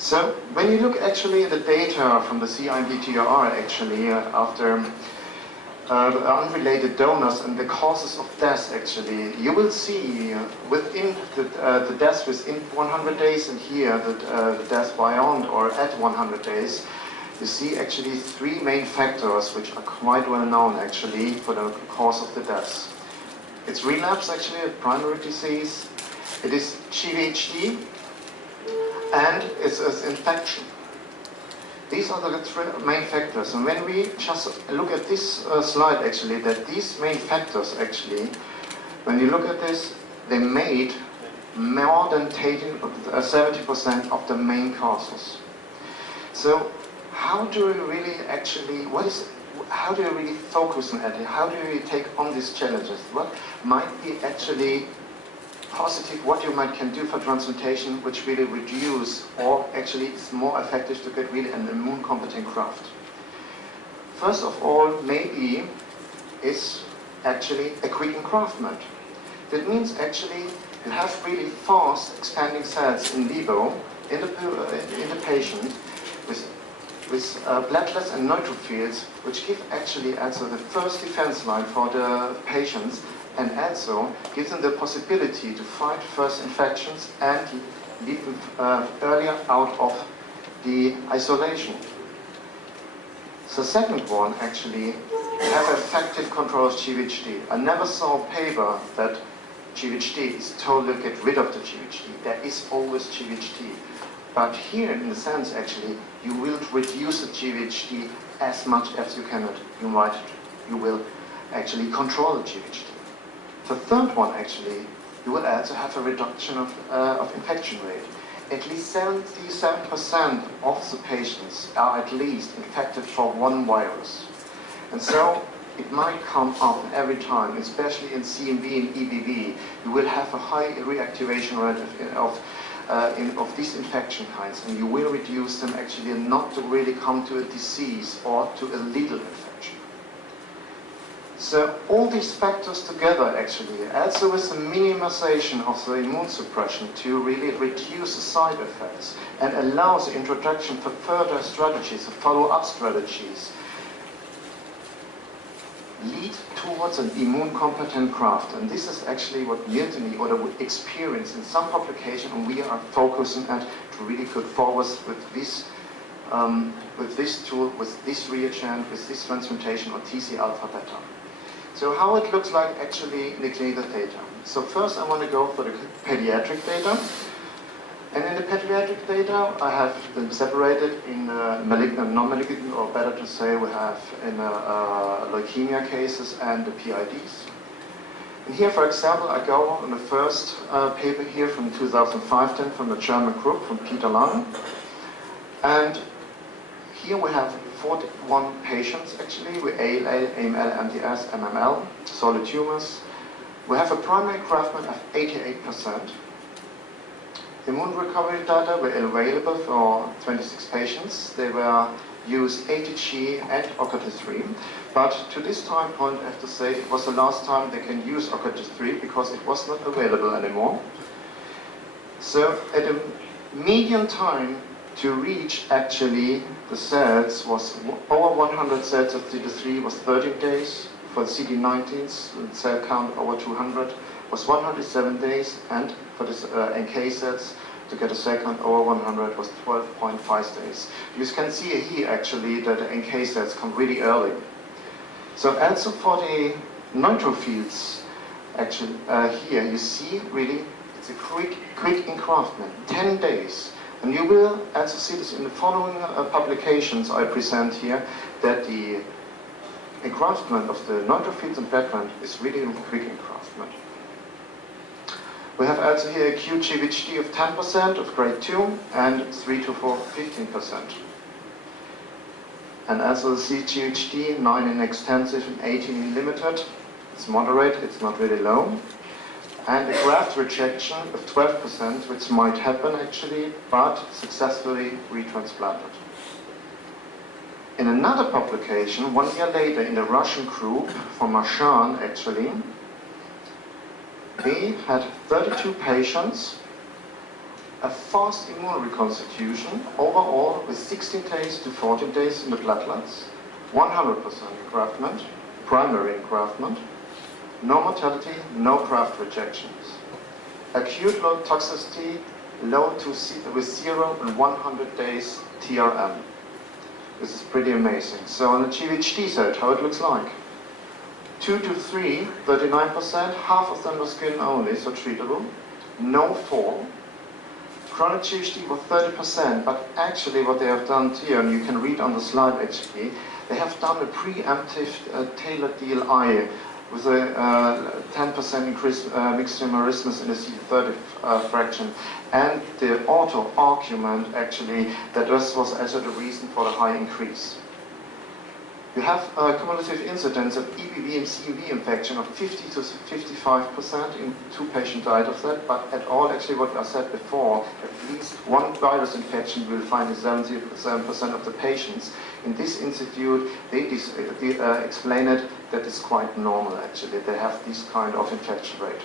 So when you look actually at the data from the CIMDTR actually after unrelated donors and the causes of death actually, you will see within the deaths within 100 days and here the death beyond or at 100 days, you see actually three main factors which are quite well known actually for the cause of the deaths. It's relapse actually, primary disease, it is GVHD, and it's infection. These are the three main factors, and when we just look at this slide actually, that these main factors actually, when you look at this, they made more than 70% of the main causes. So how do we really actually, how do you really focus on it? How do you take on these challenges? What might be actually positive, what you can do for transplantation, which really reduce, or actually is more effective to get really an immune competent graft? First of all, maybe is actually a quick engraftment. That means actually you have really fast expanding cells in vivo in the patient with platelets and neutrophils, which give actually also the first defense line for the patients, and also gives them the possibility to fight first infections and lead them earlier out of the isolation. The second one actually have effective control of GVHD. I never saw a paper that GVHD is totally get rid of the GVHD. There is always GVHD. But here, in a sense, actually, you will reduce the GVHD as much as you can. You will actually control the GVHD. The third one, actually, you will also have a reduction of infection rate. At least 77% of the patients are at least infected for one virus. And so it might come up every time, especially in CMV and EBV, you will have a high reactivation rate of these infection kinds, and you will reduce them actually not to really come to a disease or to a lethal infection. So all these factors together actually, also with the minimization of the immune suppression to really reduce the side effects and allows the introduction for further strategies, follow-up strategies, lead towards an immune-competent graft. And this is actually what Mutiny or the experience in some publication, and we are focusing at to really put forward with this tool, with this reagent, with this transplantation or TC alpha beta. So how it looks like actually in the clinical data. So first I want to go for the pediatric data. And in the pediatric data, I have them separated in malignant, non-malignant, or better to say, we have in leukemia cases and the PIDs. And here, for example, I go on the first paper here from 2005 from the German group, from Peter Lange. And here we have 41 patients, actually, with ALL, AML, MDS, MML, solid tumors. We have a primary engraftment of 88%. Immune recovery data were available for 26 patients. They were used ATG and OCT3, but to this time point I have to say it was the last time they can use OCT3 because it was not available anymore. So at a median time to reach actually the cells was over 100 cells of CD3 was 13 days. For CD19s, the cell count over 200 was 107 days, and for this NK cells to get a cell count over 100 was 12.5 days. You can see here actually that the NK cells come really early. So also for the neutrophils, actually here you see really it's a quick engraftment, 10 days. And you will also see this in the following publications I present here, that the engraftment of the neutrophils and background is really a quick engraftment. We have also here acute GVHD of 10% of grade 2 and 3 to 4, 15%. And also the GVHD, 9 in extensive and 18 in limited. It's moderate, it's not really low. And a graft rejection of 12%, which might happen actually, but successfully retransplanted. In another publication, 1 year later in the Russian group, from Marchand actually, they had 32 patients a fast immune reconstitution overall with 16 days to 14 days in the platelets, 100% engraftment, primary engraftment, no mortality, no graft rejections. Acute low toxicity, low to with 0 and 100 days TRM. This is pretty amazing. So on the GVHD side, how it looks like. 2 to 3, 39%, half of them were skin only, so treatable. No fall. Chronic GVHD was 30%, but actually what they have done here, and you can read on the slide actually, they have done a preemptive tailored DLI with a 10% increase mixed tumor-rismus in the CD30 fraction. And the auto argument actually that this was also the reason for the high increase. You have a cumulative incidence of EBV and CMV infection of 50 to 55%, in 2 patients died of that, but at all, actually what I said before, at least one virus infection you will find in 77% of the patients. In this institute, they explain it that it's quite normal actually, they have this kind of infection rate.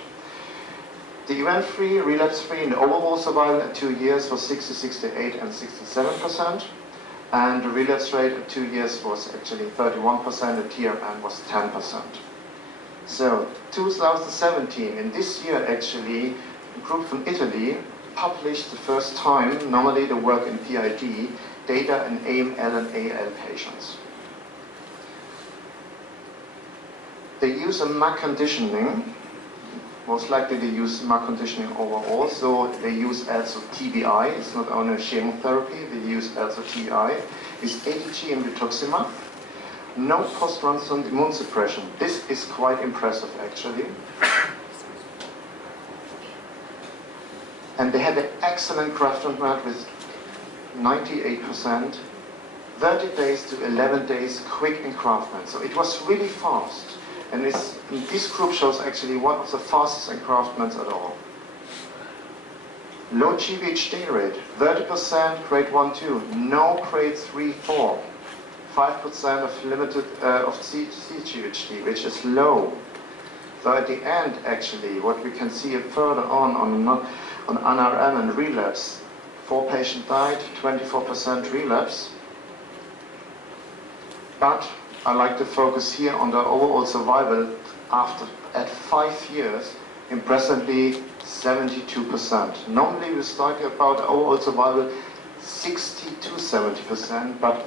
The event-free, relapse-free, and overall survival at 2 years was 60, 68, and 67%. And the relapse rate at 2 years was actually 31%, the TRM was 10%. So, 2017, in this year actually, a group from Italy published the first time, normally they work in PID, data in AML and AL patients. They use a MAC conditioning. Most likely they use MAC conditioning overall, so they use also TBI. It's not only chemotherapy, they use also TBI. It's ATG and rituximab. No post-transplant immune suppression. This is quite impressive actually. And they had an excellent graft rate with 98%, 30 days to 11 days quick engraftment. So it was really fast. And this group shows actually one of the fastest engraftments at all. Low GVHD rate, 30% grade 1, 2, no grade 3, 4, 5% of limited of CGVHD, which is low. So at the end, actually, what we can see further on NRM and relapse, 4 patients died, 24% relapse. But I like to focus here on the overall survival at 5 years, impressively 72%. Normally we talk about overall survival 60 to 70%, but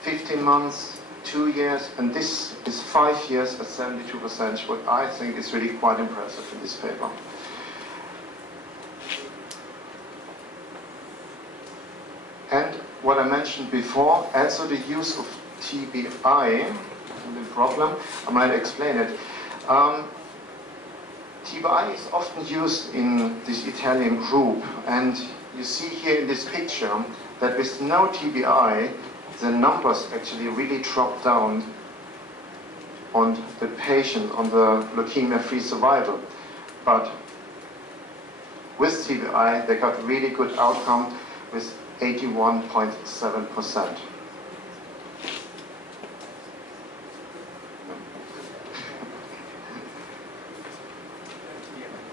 15 months, 2 years, and this is 5 years at 72%, what I think is really quite impressive in this paper. And what I mentioned before, also the use of TBI, the problem, I might explain it. TBI is often used in this Italian group, and you see here in this picture that with no TBI, the numbers actually really drop down on the patient, on the leukemia-free survival. But with TBI, they got really good outcome with 81.7%.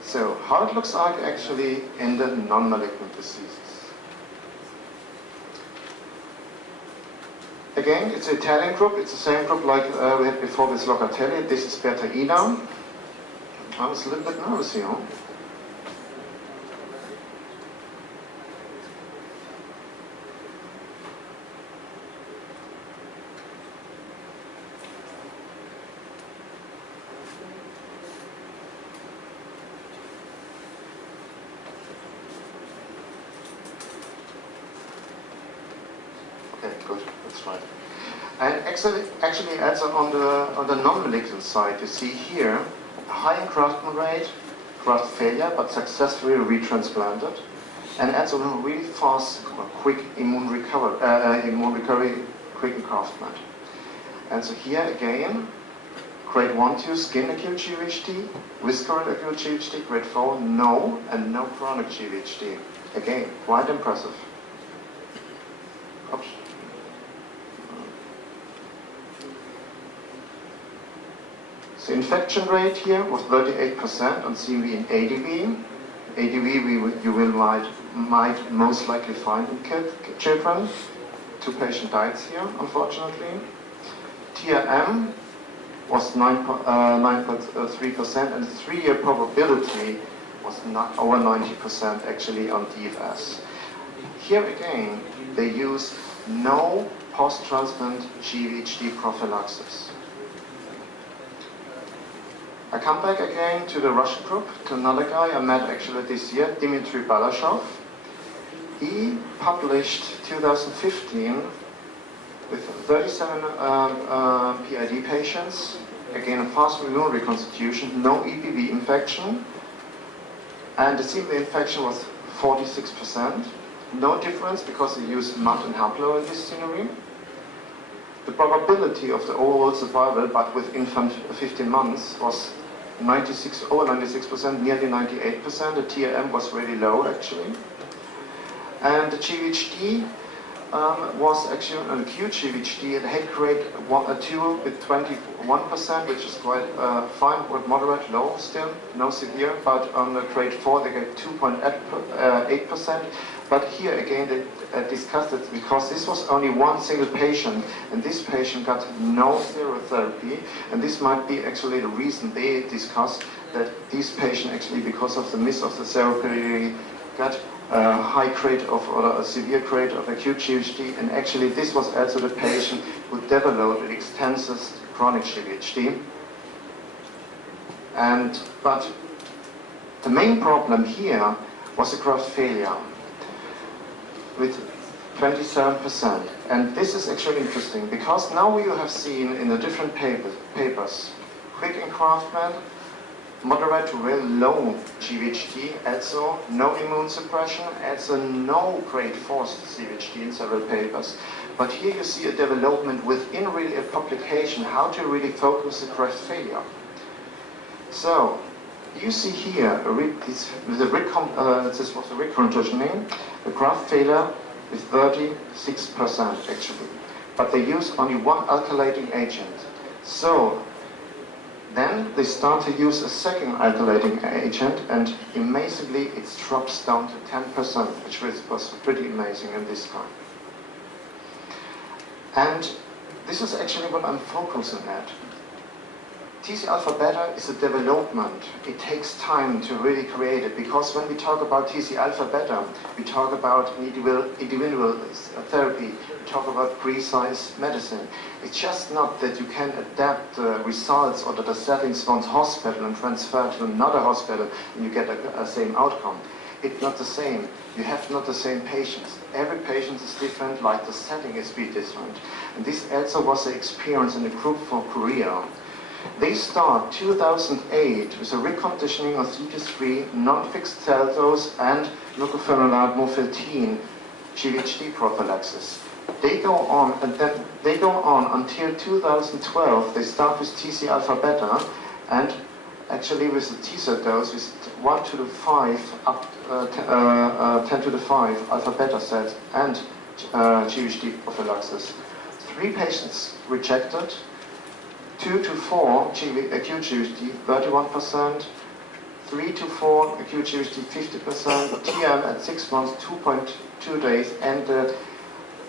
So, how it looks like actually in the non-malignant diseases. Again, it's an Italian group, it's the same group like we had before with Locatelli. This is Bertaina. I was a little bit nervous here. Good, that's right. And actually also on the non-malignant side, you see here a high engraftment rate, graft failure, but successfully retransplanted, and also a really fast, quick immune recovery, quick engraftment. And so here again, grade 1, 2 skin acute GVHD, visceral acute GVHD, grade 4 no, and no chronic GVHD. Again, quite impressive. Oops. The infection rate here was 38% on CMV and ADV. ADV might most likely find in children. 2 patients died here, unfortunately. TRM was 9.3%, and the 3-year probability was not over 90% actually on DFS. Here again, they use no post-transplant GVHD prophylaxis. I come back again to the Russian group, to another guy I met actually this year, Dmitry Balashov. He published 2015 with 37 PID patients, again a fast immune reconstitution, no EBV infection, and the CMV infection was 46%. No difference because they used MUD and Haplo in this scenery. The probability of the overall survival, but within 15 months, was over 96%, nearly 98%. The TRM was really low actually. And the GVHD was actually an acute GVHD. It had grade 2 with 21%, which is quite fine, but moderate, low still, no severe. But on the grade 4, they get 2.8%. But here again, they discussed it because this was only one single patient, and this patient got no therapy, and this might be actually the reason they discussed that this patient actually, because of the miss of the therapy, got a high grade of, or a severe grade of acute GVHD, and actually this was also the patient who developed an extensive chronic GVHD. But the main problem here was the graft failure with 27%. And this is actually interesting because now you have seen in the different papers, quick engraftment, moderate to very low GVHD, also no immune suppression, also no grade 4 GVHD in several papers. But here you see a development within really a publication, how to really focus the graft failure. So, you see here, this was a reconditioning, the graft failure is 36% actually. But they use only one alkylating agent. So, then they start to use a second alkylating agent, and amazingly it drops down to 10%, which was pretty amazing in this time. And this is actually what I'm focusing at. TC alpha beta is a development. It takes time to really create it, because when we talk about TC alpha beta, we talk about individual therapy, we talk about precise medicine. It's just not that you can adapt the results or the settings from one hospital and transfer to another hospital and you get a same outcome. It's not the same. You have not the same patients. Every patient is different, like the setting is different. And this also was the experience in the group from Korea. They start 2008 with a reconditioning of CT3, non-fixed cell dose, and methylphenolate mofetin GVHD prophylaxis. They go on, and then they go on until 2012. They start with TC alpha beta, and actually with the T-cell dose with 1 to the 5 up 10 to the 5 alpha beta cells and GVHD prophylaxis. 3 patients rejected. 2 to 4 acute GVHD, 31%, 3 to 4 acute GVHD, 50%, TM at 6 months, 2.2 days, and the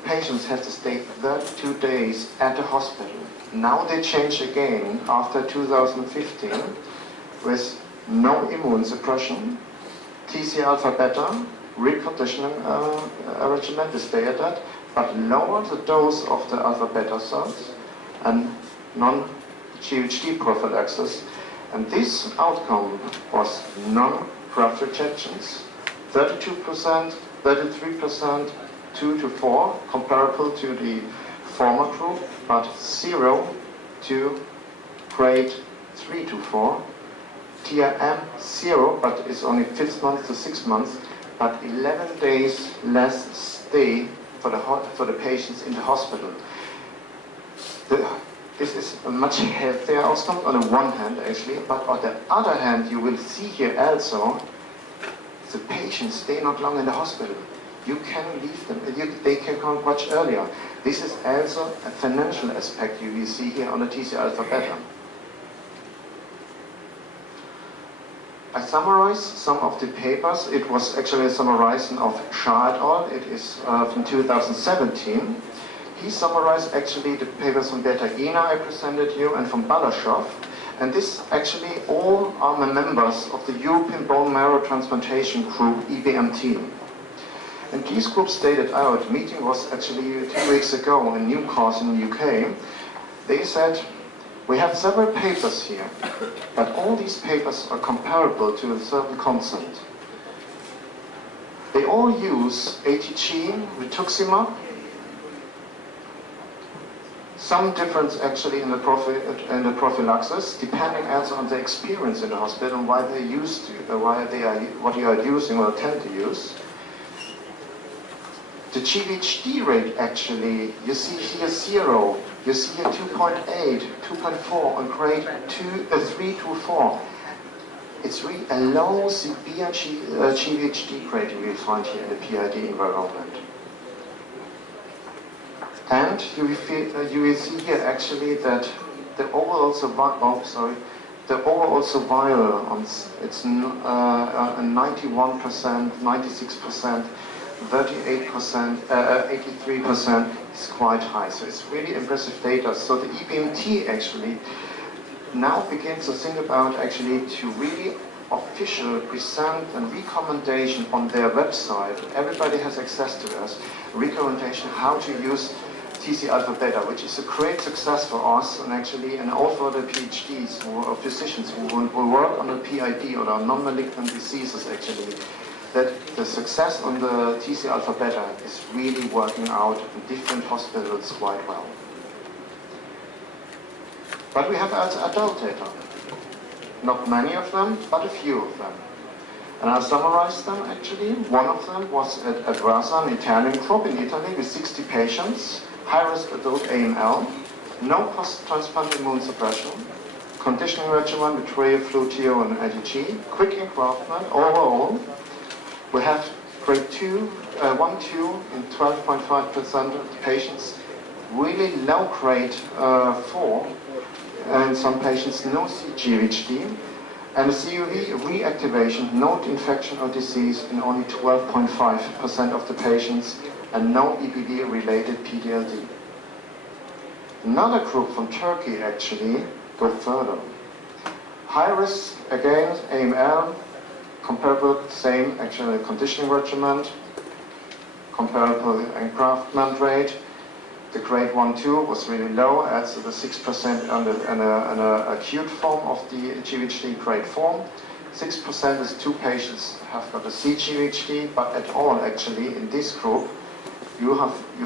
patients had to stay 32 days at the hospital. Now they change again after 2015 with no immune suppression, TC alpha beta, reconditioning regimen, they stay at that, but lower the dose of the alpha beta cells and non-GVHD prophylaxis, and this outcome was non-graft rejections, 32%, 33%, 2 to 4, comparable to the former group, but 0 to grade 3 to 4, TRM 0, but it's only 5 months to 6 months, but 11 days less stay for the patients in the hospital. This is a much healthier outcome on the one hand actually, but on the other hand you will see here also the patients stay not long in the hospital. You can leave them, they can come much earlier. This is also a financial aspect you will see here on the TC alpha beta. I summarize some of the papers. It was actually a summarization of Shah et al. It is from 2017. He summarized actually the papers from Bertagina I presented you and from Balashov. And this actually all are members of the European Bone Marrow Transplantation Group, EBMT. And these groups stated out, the meeting was actually 2 weeks ago in Newcastle in the UK. They said, we have several papers here, but all these papers are comparable to a certain concept. They all use ATG, rituximab. Some difference actually in the prophylaxis, depending also on the experience in the hospital and why they used to, what they are using or tend to use. The GVHD rate actually, you see here 0, you see here 2.8, 2.4 on grade 3 to 4. It's really a low severe GVHD grade you will find here in the PID environment. And you will see here actually that the overall survival, it's 91%, 96%. 38%, 83% is quite high. So it's really impressive data. So the EBMT actually now begins to think about actually to really officially present a recommendation on their website. Everybody has access to this recommendation how to use TC alpha beta, which is a great success for us and actually and all for the PhDs or physicians who will work on the PID or non-malignant diseases actually. That the success on the TC alpha beta is really working out in different hospitals quite well. But we have also adult data. Not many of them, but a few of them. And I'll summarize them actually. One of them was at Versa, an Italian group in Italy with 60 patients, high-risk adult AML, no post-transplant immune suppression, conditioning regimen with Flutio and IgG, quick engraftment overall. We have grade 1, 2 in 12.5% of the patients, really low grade 4, and some patients no GVHD, and a CUV reactivation, no infection or disease in only 12.5% of the patients, and no EBV-related PTLD. Another group from Turkey actually go further. High risk, again, AML, comparable, same actually conditioning regimen, comparable engraftment rate. The grade 1, 2 was really low, as the 6% on an acute form of the GVHD grade 4. 6% is 2 patients have got a CGVHD, but at all actually in this group, you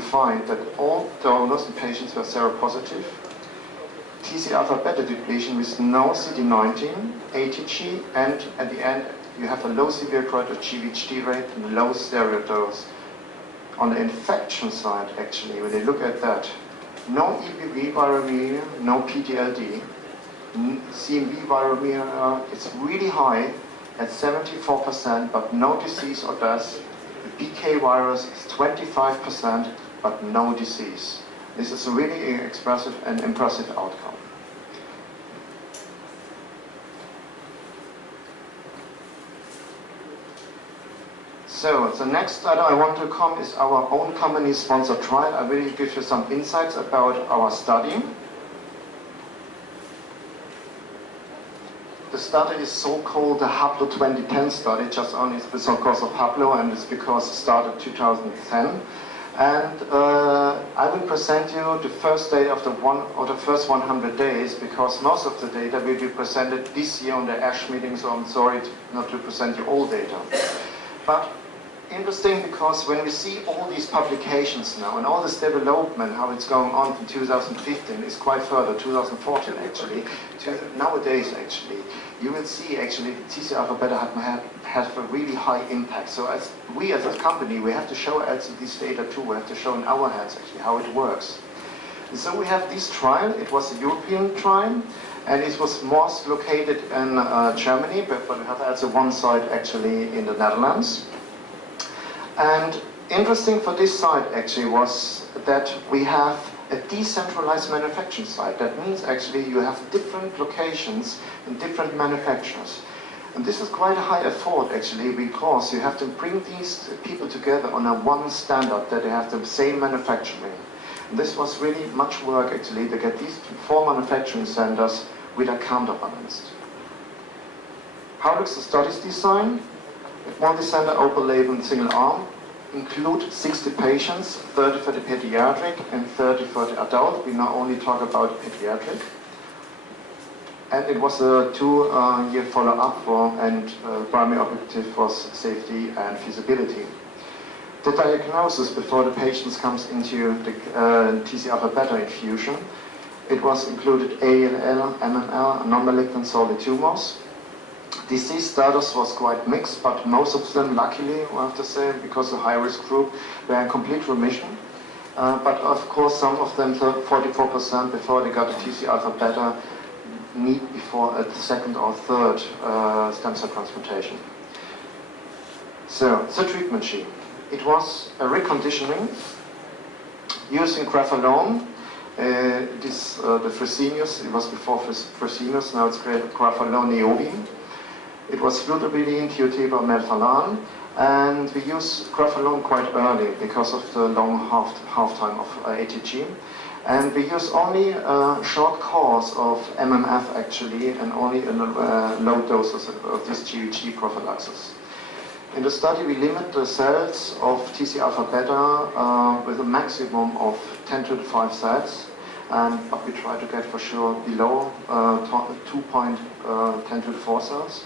find that all donors and patients were seropositive. TC alpha beta depletion with no CD19, ATG, and at the end you have a low severe grade of GVHD rate and low steroid dose. On the infection side, actually, when you look at that, no EBV viremia, no PTLD, CMV viremia, it's really high at 74%, but no disease or death. The BK virus is 25%, but no disease. This is a really expressive and impressive outcome. So the next slide I want to come is our own company-sponsored trial. I will give you some insights about our study. The study is so-called the Haplo 2010 study, just only because of Haplo, and it's because it started 2010. And I will present you the first day of the first 100 days, because most of the data will be presented this year on the ASH meeting, so I'm sorry not to present you all data. But interesting, because when we see all these publications now and all this development, how it's going on from 2015 is quite further, 2014 actually, to nowadays actually, you will see actually the TC alpha beta have a really high impact. So as a company, we have to show also this data too. We have to show in our hands actually how it works. And so we have this trial. It was a European trial, and it was most located in Germany, but we have also one site actually in the Netherlands. And interesting for this site actually was that we have a decentralized manufacturing site. That means actually you have different locations and different manufacturers. And this is quite a high effort actually, because you have to bring these people together on a one standard, that they have the same manufacturing. And this was really much work actually to get these 4 manufacturing centers with a counterbalanced. How looks the studies design? Multi-center, open label and single arm, include 60 patients, 30 for the pediatric and 30 for the adult. We now only talk about pediatric. And it was a 2-year follow-up and primary objective was safety and feasibility. The diagnosis before the patient comes into the TCR-alpha-beta infusion, it was included ALL, MML, non-malignant solid tumors. Disease status was quite mixed, but most of them, luckily, I have to say, because the high-risk group, were in complete remission. But of course, some of them, 44% before they got a TCR-alpha-beta, need before a 2nd or 3rd stem cell transplantation. So, the treatment scheme. It was a reconditioning using grapholone. The Fresenius, it was before Fresenius, now it's grapholone neobin. It was fludarabine, thiotepa, melphalan, and we use grapholone quite early because of the long half-time of ATG. And we use only a short course of MMF actually, and only in low doses of this GVG prophylaxis. In the study, we limit the cells of TCR-alpha-beta with a maximum of 10 to the 5 cells, but we try to get for sure below 2.10 to the 4 cells.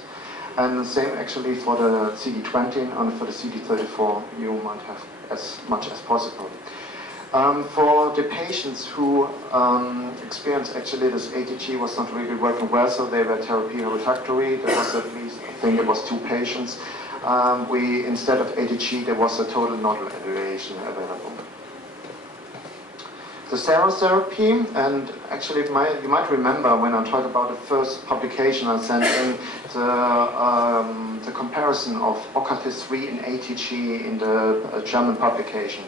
And the same actually for the CD20 and for the CD34, you might have as much as possible. For the patients who experienced actually this ATG was not really working well, so they were therapy refractory. There was at least, I think it was 2 patients. Instead of ATG, there was a total nodal annulation available. The cell therapy, and actually you might remember when I talked about the first publication I sent in, the comparison of OCAT3 and ATG in the German publication.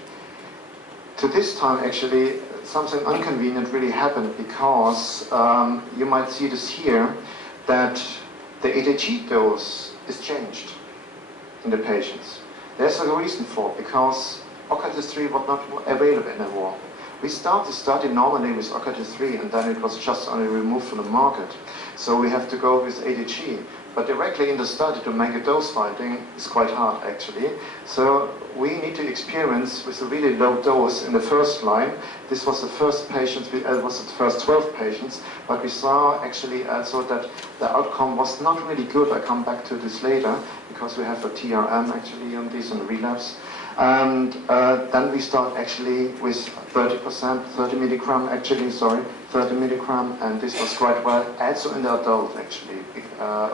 To this time, actually, something inconvenient really happened, because you might see this here, that the ATG dose is changed in the patients. There's a reason for it, because OCAT3 was not available anymore. We started the study normally with OCAT3, and then it was just only removed from the market. So we have to go with ATG. But directly in the study to make a dose finding is quite hard actually. So we need to experience with a really low dose in the first line. This was the first patients, was the first 12 patients, but we saw actually also that the outcome was not really good. I come back to this later, because we have a TRM actually on this and relapse. And then we start actually with 30%, 30 milligram actually, 30 milligram, and this was quite well, also in the adult actually,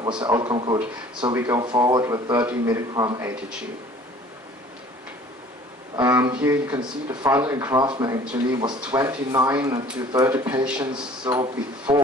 was the outcome good. So we go forward with 30 milligram ATG. Here you can see the final engraftment actually was 29 to 30 patients, so before